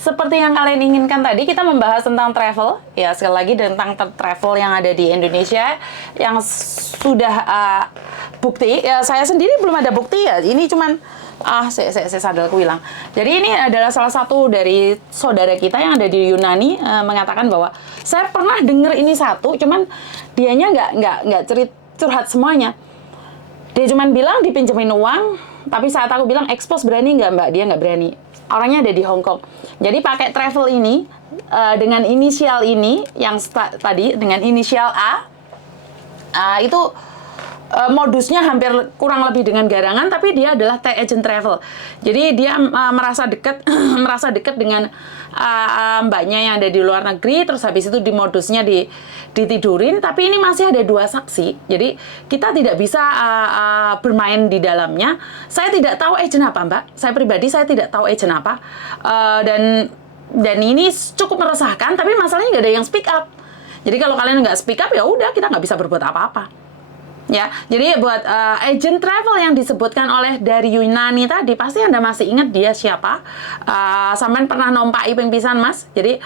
seperti yang kalian inginkan tadi, kita membahas tentang travel. Ya, sekali lagi tentang travel yang ada di Indonesia yang sudah bukti. Ya, saya sendiri belum ada bukti ya. Ini cuman saya sadalku hilang. Jadi ini adalah salah satu dari saudara kita yang ada di Yunani mengatakan bahwa saya pernah dengar ini satu, cuman dianya nggak curhat semuanya. Dia cuman bilang dipinjemin uang, tapi saat aku bilang expose berani nggak mbak, dia nggak berani. Orangnya ada di Hong Kong. Jadi pakai travel ini dengan inisial ini yang tadi dengan inisial itu modusnya hampir kurang lebih dengan garangan, tapi dia adalah agent travel. Jadi dia merasa dekat dengan mbaknya yang ada di luar negeri, terus habis itu di modusnya ditidurin, tapi ini masih ada 2 saksi. Jadi kita tidak bisa bermain di dalamnya. Saya tidak tahu agent apa, Mbak. Saya pribadi saya tidak tahu agent apa. Dan ini cukup meresahkan, tapi masalahnya nggak ada yang speak up. Jadi kalau kalian nggak speak up, ya udah kita nggak bisa berbuat apa-apa. Ya, jadi buat agent travel yang disebutkan oleh dari Yunani tadi, pasti Anda masih ingat dia siapa. Sampean pernah nompai pingpisan, Mas. Jadi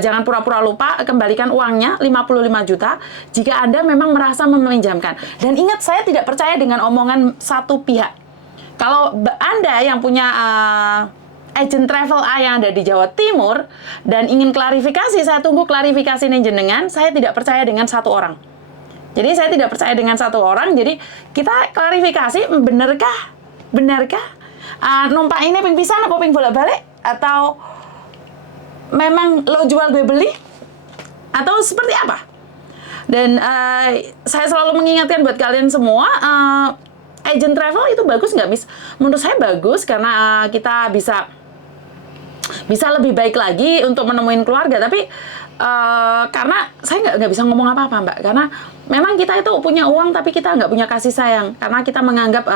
jangan pura-pura lupa, kembalikan uangnya 55 juta jika Anda memang merasa meminjamkan. Dan ingat, saya tidak percaya dengan omongan satu pihak. Kalau Anda yang punya agent travel A yang ada di Jawa Timur dan ingin klarifikasi, saya tunggu klarifikasi ini jenengan. Saya tidak percaya dengan satu orang. Jadi saya tidak percaya dengan satu orang. Jadi kita klarifikasi, benarkah numpak ini ping pisan apa ping bolak-balik, atau memang lo jual gue beli, atau seperti apa? Dan saya selalu mengingatkan buat kalian semua, agent travel itu bagus nggak, Miss? Menurut saya bagus karena kita bisa lebih baik lagi untuk menemuin keluarga. Tapi karena saya nggak bisa ngomong apa-apa, Mbak, karena memang kita itu punya uang tapi kita nggak punya kasih sayang, karena kita menganggap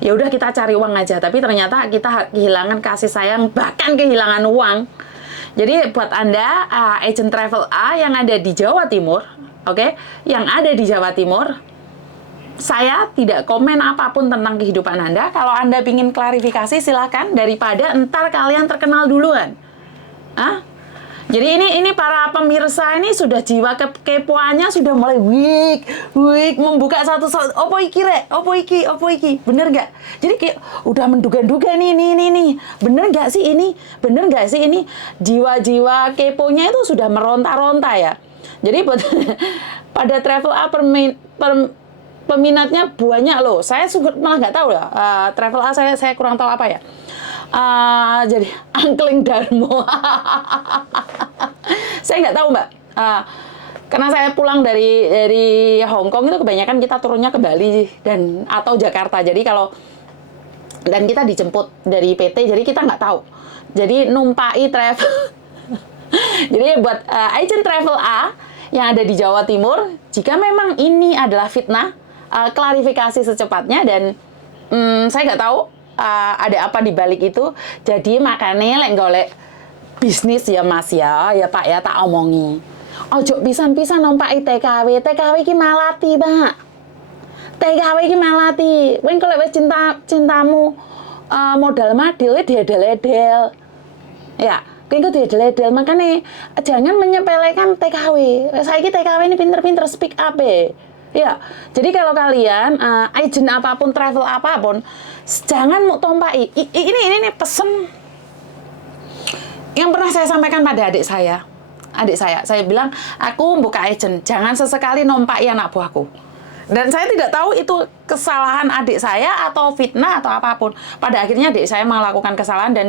ya udah kita cari uang aja, tapi ternyata kita kehilangan kasih sayang, bahkan kehilangan uang. Jadi buat Anda agent travel A yang ada di Jawa Timur, oke, yang ada di Jawa Timur, saya tidak komen apapun tentang kehidupan Anda. Kalau Anda ingin klarifikasi silahkan, daripada entar kalian terkenal duluan. Jadi ini para pemirsa ini sudah jiwa kepoannya sudah mulai wik membuka satu opo iki rek, opo iki, bener nggak? Jadi kayak udah menduga-duga nih, bener nggak sih ini, jiwa-jiwa keponya itu sudah meronta-ronta ya. Jadi pada travel A peminatnya banyak loh. Saya malah nggak tahu ya, travel A saya kurang tahu apa ya. Jadi angkling Darmo. Saya nggak tahu, Mbak. Karena saya pulang dari Hong Kong itu kebanyakan kita turunnya ke Bali atau Jakarta. Jadi dan kita dijemput dari PT, jadi kita nggak tahu. Jadi numpai travel. Jadi buat agent travel A yang ada di Jawa Timur, jika memang ini adalah fitnah, klarifikasi secepatnya. Dan saya nggak tahu ada apa di balik itu. Jadi makanya golek bisnis ya Mas ya Pak ya, tak omongi. Ojo pisan-pisan nompai TKW ki malati, Pak. TKW ki malati. Kowe kalau wis cintamu modal madil diedel-edel. Ya, kowe diedel-edel, makanya jangan menyepelekan TKW. Saiki TKW ini pinter-pinter speak up ya. Jadi kalau kalian agent apapun, travel apapun, jangan mau tompai. Ini pesen yang pernah saya sampaikan pada adik saya. Saya bilang, aku buka agent, jangan sesekali nompai anak buahku. Dan saya tidak tahu itu kesalahan adik saya atau fitnah atau apapun. Pada akhirnya adik saya melakukan kesalahan, dan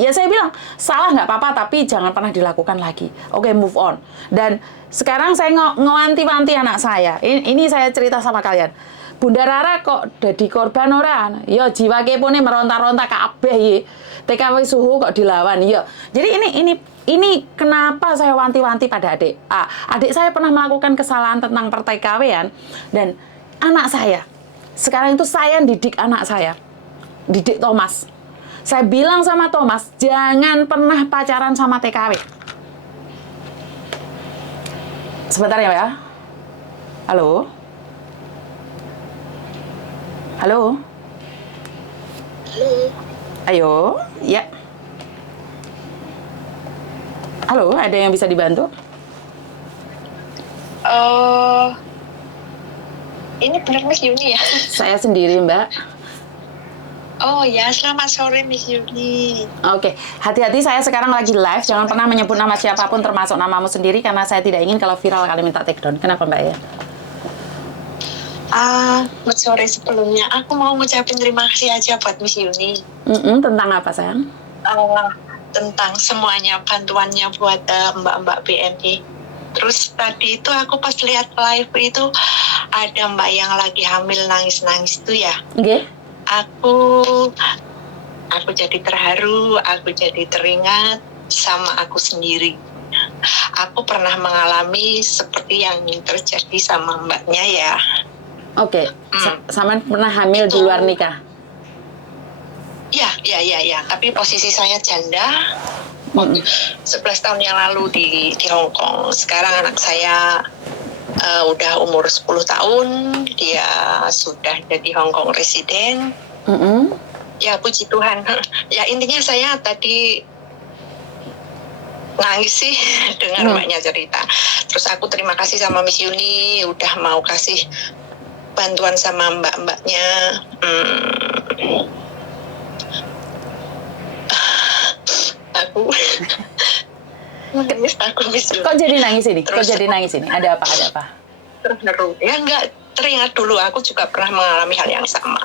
ya saya bilang, salah nggak apa-apa, tapi jangan pernah dilakukan lagi. Oke, move on. Dan sekarang saya ngewanti-wanti anak saya. Ini saya cerita sama kalian. Bunda Rara kok jadi korban orang? Ya jiwa kepone meronta-ronta kabeh ye. TKW suhu kok dilawan. Ya. Jadi ini kenapa saya wanti-wanti pada adik. Adik saya pernah melakukan kesalahan tentang perTKW-an, dan anak saya. Sekarang itu saya didik anak saya. Didik Thomas. Saya bilang sama Thomas, jangan pernah pacaran sama TKW. Sebentar ya. Halo? Halo? Halo. Ayo, ya. Halo, ada yang bisa dibantu? Ini benar Miss Yuni ya? Saya sendiri, Mbak. Oh ya, selamat sore Miss Yuni. Oke, hati-hati saya sekarang lagi live. Jangan pernah menyebut nama siapapun termasuk namamu sendiri karena saya tidak ingin kalau viral kali minta take down. Kenapa, Mbak ya? Selamat sore sebelumnya. Aku mau ngucapin terima kasih aja buat Miss Yuni. Tentang apa, sayang? Tentang semuanya, bantuannya buat mbak-mbak BMI. Terus tadi itu aku pas lihat live itu ada mbak yang lagi hamil nangis-nangis itu ya. Oke. Aku jadi terharu, aku jadi teringat sama aku sendiri. Aku pernah mengalami seperti yang terjadi sama mbaknya ya. Oke. Sama pernah hamil di luar nikah? Ya. Tapi posisi saya janda. 11 tahun yang lalu di Hong Kong. Sekarang anak saya udah umur 10 tahun. Dia sudah jadi Hong Kong resident. Ya puji Tuhan. Ya intinya saya tadi nangis sih dengar mbaknya cerita. Terus aku terima kasih sama Miss Yuni udah mau kasih bantuan sama mbak-mbaknya. Aku Miss Yuni. Kok jadi nangis ini? Ada apa? Terharu. Ya enggak, teringat dulu aku juga pernah mengalami hal yang sama.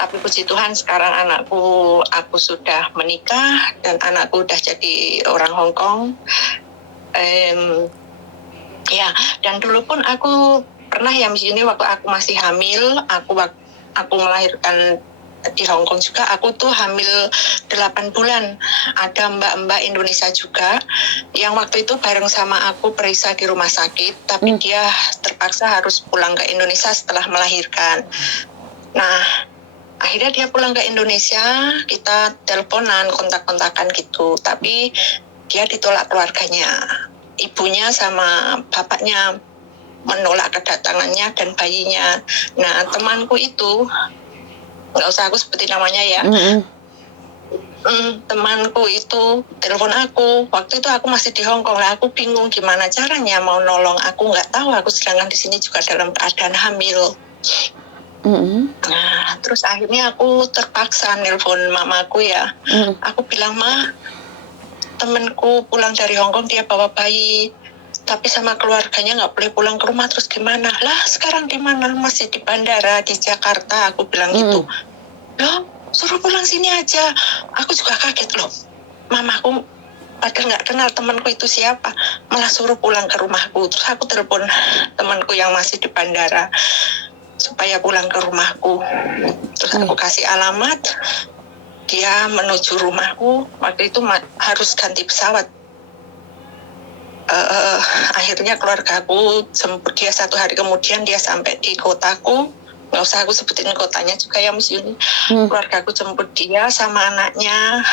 Tapi puji Tuhan sekarang aku sudah menikah dan anakku udah jadi orang Hong Kong. Ya, dan dulu pun aku pernah ya Miss Yuni waktu aku masih hamil, aku melahirkan di Hong Kong juga, aku tuh hamil 8 bulan. Ada mbak-mbak Indonesia juga yang waktu itu bareng sama aku periksa di rumah sakit, tapi dia terpaksa harus pulang ke Indonesia setelah melahirkan. Nah, akhirnya dia pulang ke Indonesia, kita teleponan, kontak-kontakan gitu, tapi dia ditolak keluarganya. Ibunya sama bapaknya menolak kedatangannya dan bayinya. Nah, temanku itu, nggak usah aku sebutin namanya ya, temanku itu telepon aku. Waktu itu aku masih di Hong Kong lah, aku bingung gimana caranya mau nolong. Aku nggak tahu, aku sedangkan di sini juga dalam keadaan hamil. Nah, terus akhirnya aku terpaksa nelpon mamaku ya. Aku bilang, Ma, temanku pulang dari Hong Kong, dia bawa bayi, tapi sama keluarganya nggak boleh pulang ke rumah, terus gimana? Lah sekarang di mana? Masih di bandara di Jakarta, aku bilang gitu. Loh, suruh pulang sini aja. Aku juga kaget loh. Mamaku padahal nggak kenal temanku itu siapa, malah suruh pulang ke rumahku. Terus aku telepon temanku yang masih di bandara supaya pulang ke rumahku. Terus aku kasih alamat, dia menuju rumahku. Waktu itu harus ganti pesawat. Akhirnya keluargaku jemput dia 1 hari kemudian, dia sampai di kotaku. Nggak usah aku sebutin kotanya juga ya Miss Yuni. Keluargaku jemput dia sama anaknya.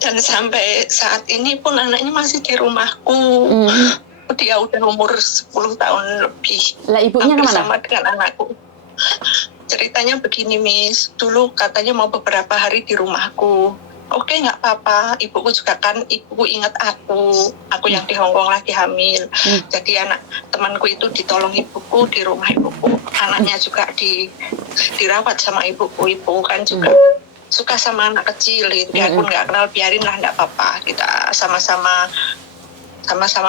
Dan sampai saat ini pun anaknya masih di rumahku. Dia udah umur 10 tahun lebih. Lah ibunya kemana? Sama dengan anakku. Ceritanya begini Miss, dulu katanya mau beberapa hari di rumahku. Oke, nggak apa-apa. Ibuku juga kan, ibuku ingat aku yang di Hong Kong lagi hamil. Jadi anak temanku itu ditolong ibuku di rumah ibuku. Anaknya juga dirawat sama ibuku. Ibuku kan juga suka sama anak kecil. Dia pun nggak kenal, biarin lah, nggak apa-apa. Kita sama-sama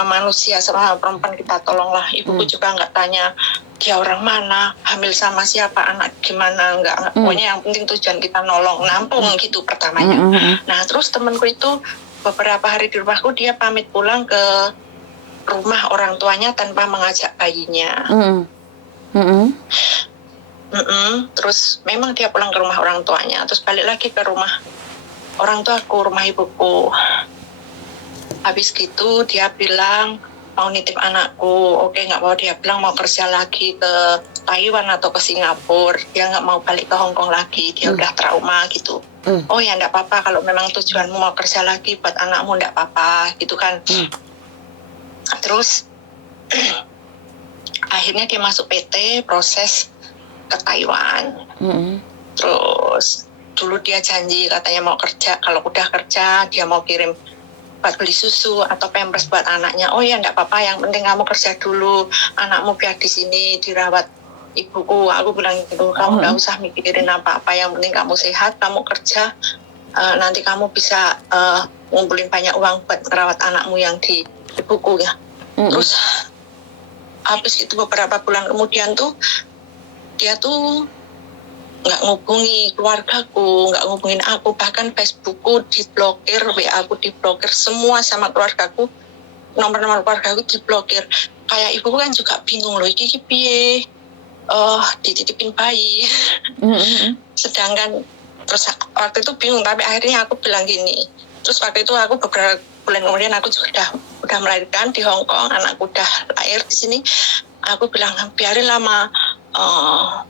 manusia, sama perempuan kita tolonglah. Ibuku juga nggak tanya dia orang mana, hamil sama siapa, anak gimana, nggak. Pokoknya yang penting tujuan kita nolong, nampung gitu pertamanya. Nah terus temanku itu beberapa hari di rumahku, dia pamit pulang ke rumah orang tuanya tanpa mengajak bayinya. Terus memang dia pulang ke rumah orang tuanya, terus balik lagi ke rumah orang tuaku, rumah ibuku. Habis gitu dia bilang mau nitip anakku. Oke, nggak mau, dia bilang mau kerja lagi ke Taiwan atau ke Singapura. Dia nggak mau balik ke Hong Kong lagi, dia udah trauma gitu. Oh ya nggak apa-apa, kalau memang tujuanmu mau kerja lagi buat anakmu nggak apa-apa gitu kan. Terus akhirnya dia masuk PT, proses ke Taiwan. Terus dulu dia janji katanya mau kerja, kalau udah kerja dia mau kirim buat beli susu atau pampers buat anaknya. Oh ya enggak apa-apa, yang penting kamu kerja dulu, anakmu biar di sini dirawat ibuku. Aku bilang gitu, kamu enggak usah mikirin apa-apa, yang penting kamu sehat, kamu kerja, nanti kamu bisa ngumpulin banyak uang buat merawat anakmu yang di ibuku ya. Terus habis itu beberapa bulan kemudian tuh dia tuh nggak ngubungi keluargaku, nggak ngubungin aku, bahkan Facebookku diblokir, WA aku diblokir, semua sama keluargaku, nomor-nomor keluargaku diblokir. Kayak ibuku kan juga bingung loh, iki piye, dititipin bayi. Sedangkan terus waktu itu bingung, tapi akhirnya aku bilang gini. Terus waktu itu aku beberapa bulan kemudian aku juga udah melahirkan di Hong Kong, anakku udah lahir di sini. Aku bilang biarin lama.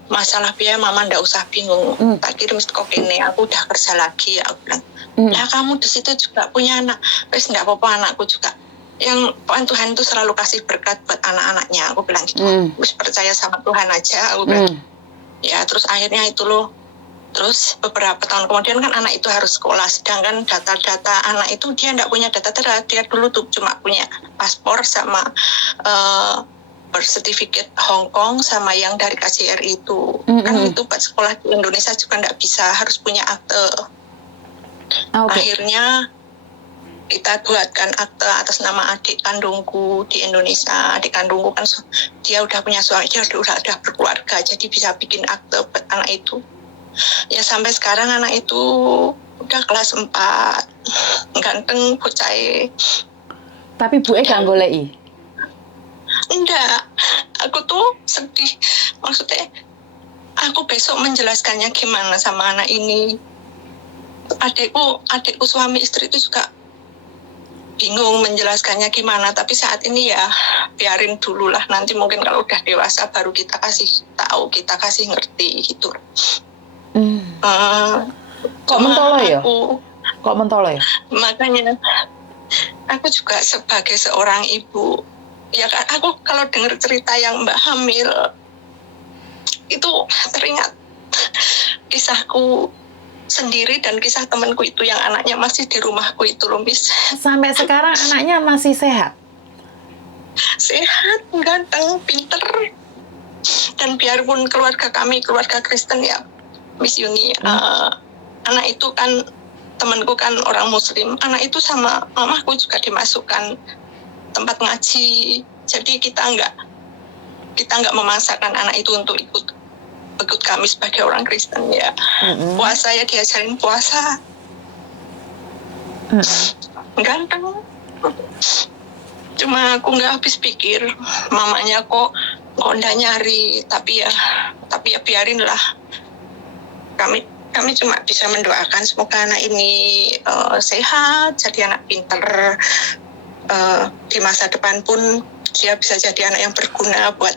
Masalah biaya mama ndak usah bingung, tak kirim kok ini, aku udah kerja lagi. Aku bilang, lah kamu di situ juga punya anak, wes nggak apa-apa, anakku juga yang Tuhan itu selalu kasih berkat buat anak-anaknya. Aku bilang gitu, wes percaya sama Tuhan aja. Aku bilang ya. Terus akhirnya itu loh, terus beberapa tahun kemudian kan anak itu harus sekolah, sedangkan data-data anak itu dia ndak punya data tera. Dia dulu tuh cuma punya paspor sama bersertifikat Hong Kong sama yang dari KJRI itu. Kan itu buat sekolah di Indonesia juga nggak bisa, harus punya akte. Akhirnya kita buatkan akte atas nama adik kandungku di Indonesia. Adik kandungku kan dia udah punya suami, dia udah berkeluarga, jadi bisa bikin akte buat anak itu. Ya sampai sekarang anak itu udah kelas 4, ganteng, bocah. Tapi Bu gak goleki? Enggak, aku tuh sedih. Maksudnya, aku besok menjelaskannya gimana sama anak ini. Adikku suami istri itu juga bingung menjelaskannya gimana. Tapi saat ini ya biarin dulu lah. Nanti mungkin kalau udah dewasa baru kita kasih tahu, kita kasih ngerti gitu. Kok mentolo ya? Kok mentolo ya? Makanya aku juga sebagai seorang ibu, ya kan, aku kalau dengar cerita yang Mbak hamil itu teringat kisahku sendiri dan kisah temanku itu yang anaknya masih di rumahku itu loh, Miss. Sampai sekarang anaknya masih sehat? Sehat, ganteng, pinter. Dan biarpun keluarga kami keluarga Kristen ya, Miss Yuni, anak itu kan, temanku kan orang Muslim, anak itu sama mamaku juga dimasukkan tempat ngaji. Jadi kita nggak memaksakan anak itu untuk ikut kami sebagai orang Kristen ya. Puasa ya diajarin puasa. Ganteng. Cuma aku nggak habis pikir, mamanya kok nggak nyari. Tapi ya biarin lah. Kami cuma bisa mendoakan semoga anak ini sehat, jadi anak pinter. Di masa depan pun dia bisa jadi anak yang berguna buat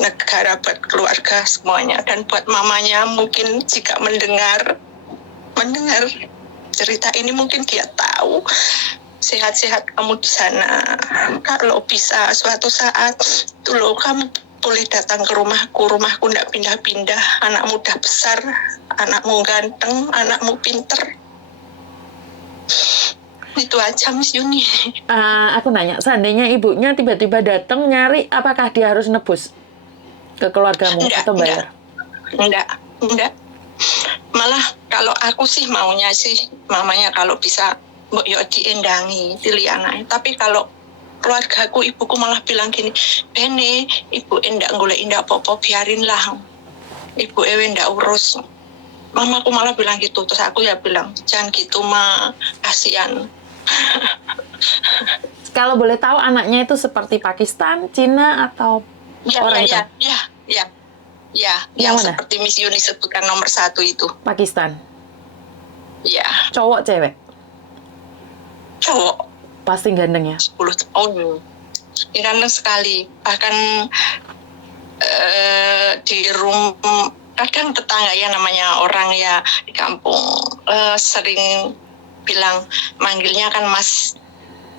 negara, buat keluarga semuanya, dan buat mamanya mungkin jika mendengar cerita ini mungkin dia tahu. Sehat-sehat kamu di sana. Kalau bisa suatu saat itu loh, kamu boleh datang ke rumahku nggak pindah-pindah. Anakmu udah besar, anakmu ganteng, anakmu pinter. Itu aja, Miss Yuni. Aku nanya, seandainya ibunya tiba-tiba datang nyari, apakah dia harus nebus ke keluargamu atau bayar? Enggak. Malah kalau aku sih maunya sih mamanya kalau bisa mbok yo diendangi pilih anaknya. Tapi kalau keluargaku, ibuku malah bilang gini, Bene, ibu endak golek indak apa-apa, biarin lah. Ibu ewe ndak urus. Mamaku malah bilang gitu, terus aku ya bilang, jangan gitu mah, kasihan. Kalau boleh tahu anaknya itu seperti Pakistan, Cina atau orang itu? Ya, yang mana? Seperti Miss Yuni sebutkan nomor 1 itu. Pakistan. Ya. Cowok cewek? Cowok. Pasti ganteng ya? 10 tahun. Ganteng sekali. Bahkan di rumah, kadang tetangga ya, namanya orang ya di kampung, sering bilang, manggilnya kan Mas,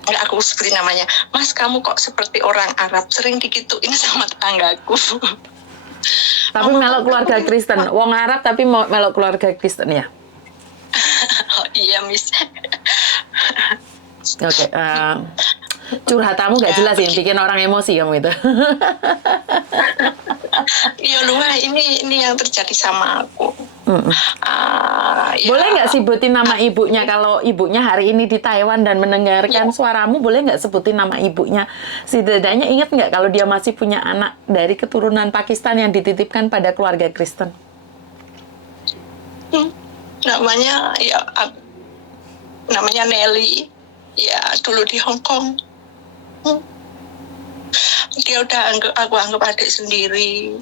nggak aku seperti namanya, Mas kamu kok seperti orang Arab, sering digituin sama tetanggaku. Tapi melok keluarga Kristen, wong Arab tapi melok keluarga Kristen ya? Iya, Miss. Oke, curhatamu nggak jelas yang bikin orang emosi kamu itu. Iya Lua, ini yang terjadi sama aku. Ya, Boleh nggak sebutin nama ibunya kalau ibunya hari ini di Taiwan dan mendengarkan suaramu, boleh nggak sebutin nama ibunya? Setidaknya ingat nggak kalau dia masih punya anak dari keturunan Pakistan yang dititipkan pada keluarga Kristen? namanya namanya Nelly. Ya, dulu di Hong Kong. Dia udah aku anggap adik sendiri.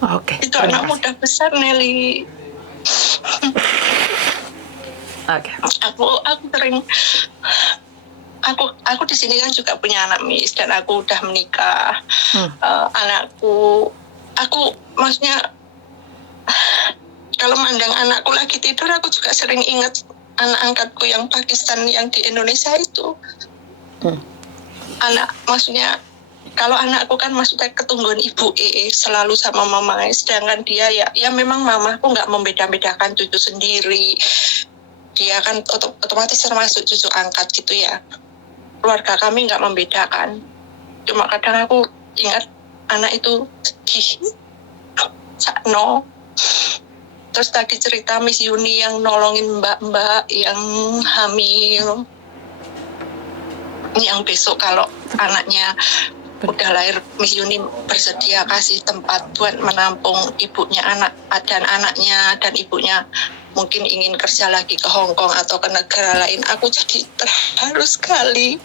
Oke. Itu anak muda besar, Nelly. Oke. Aku sering aku di sini kan juga punya anak, Miss, dan aku udah menikah. Anakku, aku maksudnya kalau mandang anakku lagi tidur, aku juga sering ingat anak angkatku yang Pakistan yang di Indonesia itu. Maksudnya kalau anakku kan maksudnya ketungguan ibu selalu sama mama, sedangkan dia ya memang mamaku nggak membeda-bedakan cucu sendiri. Dia kan otomatis termasuk cucu angkat gitu ya. Keluarga kami nggak membedakan. Cuma kadang aku ingat anak itu sedih, sakno. Terus tadi cerita Miss Yuni yang nolongin mbak-mbak yang hamil. Yang besok kalau anaknya udah lahir, Miss Yuni bersedia kasih tempat buat menampung ibunya dan anaknya, dan ibunya mungkin ingin kerja lagi ke Hong Kong atau ke negara lain. Aku jadi terharu sekali.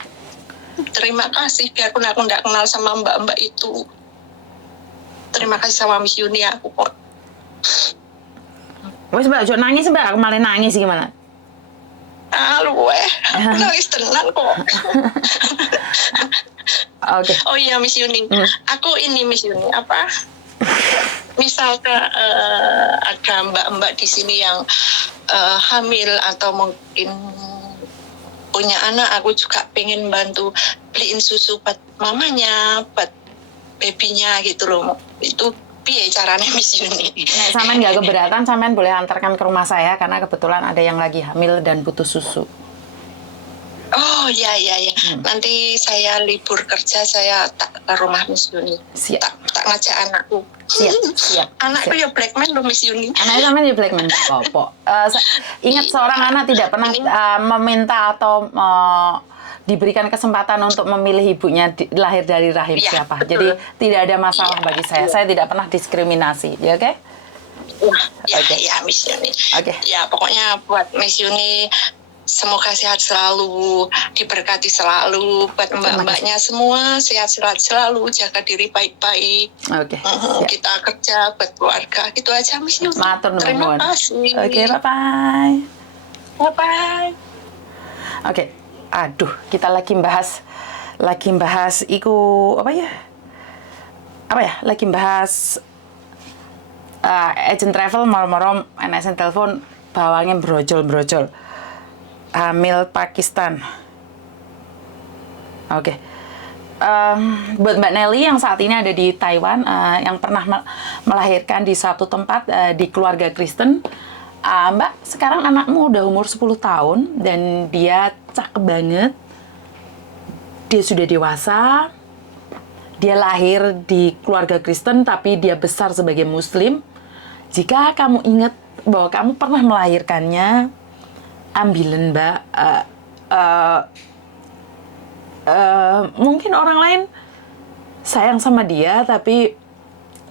Terima kasih, biarpun aku nggak kenal sama mbak-mbak itu. Terima kasih sama Miss Yuni, aku kok. Wes Mbak, ojo nangis Mbak, aku malah nangis gimana? Aku nangis tenan kok. Oke. Oh iya, Miss Yuni. Aku ini Miss Yuni, misalnya ada mbak-mbak di sini yang hamil atau mungkin punya anak, aku juga pengen bantu beliin susu buat mamanya, buat babynya gitu loh. Itu piye caranya, Miss Yuni? Nek sampean nggak keberatan, sampean boleh antarkan ke rumah saya karena kebetulan ada yang lagi hamil dan butuh susu. Oh iya. Nanti saya libur kerja, saya tak ke rumah Miss Yuni. Siap. Tak ngajak anakku. Siap. Anakku ya Blackman loh, Miss Yuni. Anaknya sampean di Blackman. Ingat seorang anak tidak pernah meminta atau diberikan kesempatan untuk memilih ibunya lahir dari rahim siapa. Betul. Jadi tidak ada masalah bagi saya. Saya tidak pernah diskriminasi, ya oke? Ya, Miss Yuni. Oke. Ya, pokoknya buat Miss Yuni, semoga sehat selalu, diberkati selalu, buat mbak-mbaknya semua sehat-sehat selalu, jaga diri baik-baik. Oke. Kita kerja buat keluarga, gitu aja, Miss Yuni. Matur nuwun. Terima kasih. Oke, bye-bye. Bye-bye. Oke. Aduh, kita lagi bahas iku apa ya? Lagi bahas agent travel moro-moro NSN telepon bawangnya brojol. Hamil Pakistan. Oke. Buat Mbak Nelly yang saat ini ada di Taiwan, yang pernah melahirkan di satu tempat di keluarga Kristen, Mbak, sekarang anakmu udah umur 10 tahun dan dia cakep banget. Dia sudah dewasa. Dia lahir di keluarga Kristen tapi dia besar sebagai Muslim. Jika kamu ingat bahwa kamu pernah melahirkannya, ambilan Mbak. Mungkin orang lain sayang sama dia, tapi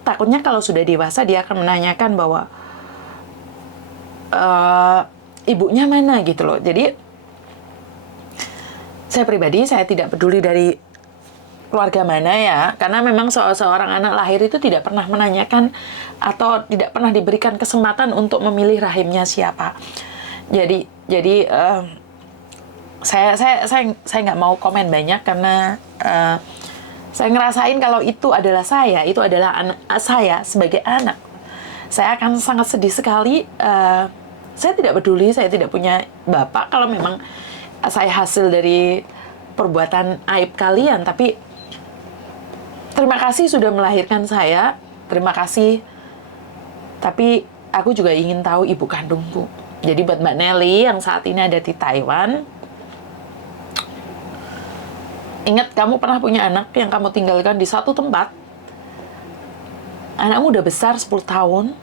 takutnya kalau sudah dewasa dia akan menanyakan bahwa ibunya mana gitu loh. Jadi saya pribadi, saya tidak peduli dari keluarga mana ya, karena memang seorang anak lahir itu tidak pernah menanyakan atau tidak pernah diberikan kesempatan untuk memilih rahimnya siapa. Jadi saya nggak mau komen banyak karena saya ngerasain kalau itu adalah saya sebagai anak. Saya akan sangat sedih sekali. Saya tidak peduli, saya tidak punya bapak kalau memang saya hasil dari perbuatan aib kalian, tapi terima kasih sudah melahirkan saya, terima kasih. Tapi aku juga ingin tahu ibu kandungku. Jadi buat Mbak Nelly yang saat ini ada di Taiwan, ingat kamu pernah punya anak yang kamu tinggalkan di satu tempat. Anakmu udah besar 10 tahun.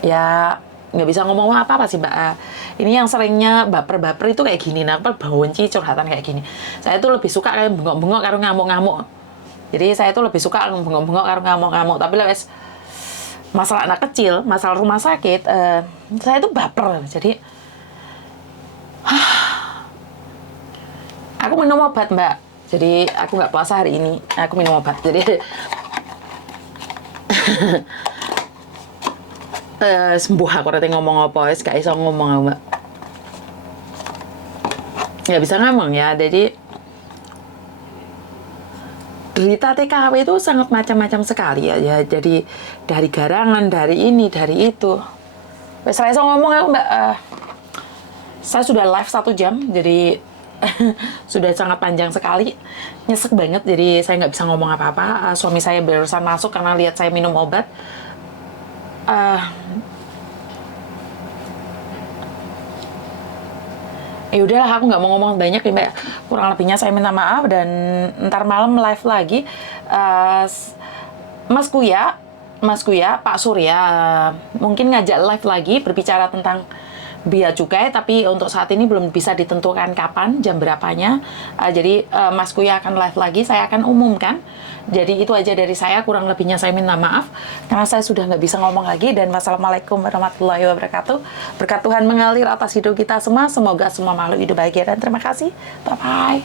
Ya nggak bisa ngomong apa-apa sih Mbak. Ini yang seringnya baper-baper itu kayak gini. Nah, benci curhatan kayak gini. Saya tuh lebih suka kayak bengok-bengok karo ngamuk-ngamuk. Jadi saya tuh lebih suka bengok-bengok karo ngamuk-ngamuk. Tapi lewes masalah anak kecil, masalah rumah sakit, saya tuh baper. Jadi aku minum obat Mbak. Jadi aku nggak puasa hari ini. Aku minum obat. Jadi sembuh aku nanti ngomong apa, gak iso ngomong Mbak. Nggak bisa ngomong ya. Jadi derita TKW itu sangat macam-macam sekali ya. Jadi dari garangan, dari ini, dari itu. Wes saya ngomong aku Mbak. Saya sudah live 1 jam, jadi sudah sangat panjang sekali. Nyesek banget, jadi saya nggak bisa ngomong apa-apa. Suami saya barusan masuk karena lihat saya minum obat. Ya udahlah, aku nggak mau ngomong banyak nih Mbak. Kurang lebihnya saya minta maaf dan ntar malam live lagi. Mas Kuya, Pak Surya mungkin ngajak live lagi berbicara tentang bea cukai, tapi untuk saat ini belum bisa ditentukan kapan, jam berapanya. Jadi Mas Kuya akan live lagi, saya akan umumkan. Jadi itu aja dari saya, kurang lebihnya saya minta maaf karena saya sudah nggak bisa ngomong lagi. Dan wassalamualaikum warahmatullahi wabarakatuh. Berkat Tuhan mengalir atas hidup kita semua, semoga semua makhluk hidup bahagia dan terima kasih. Bye bye.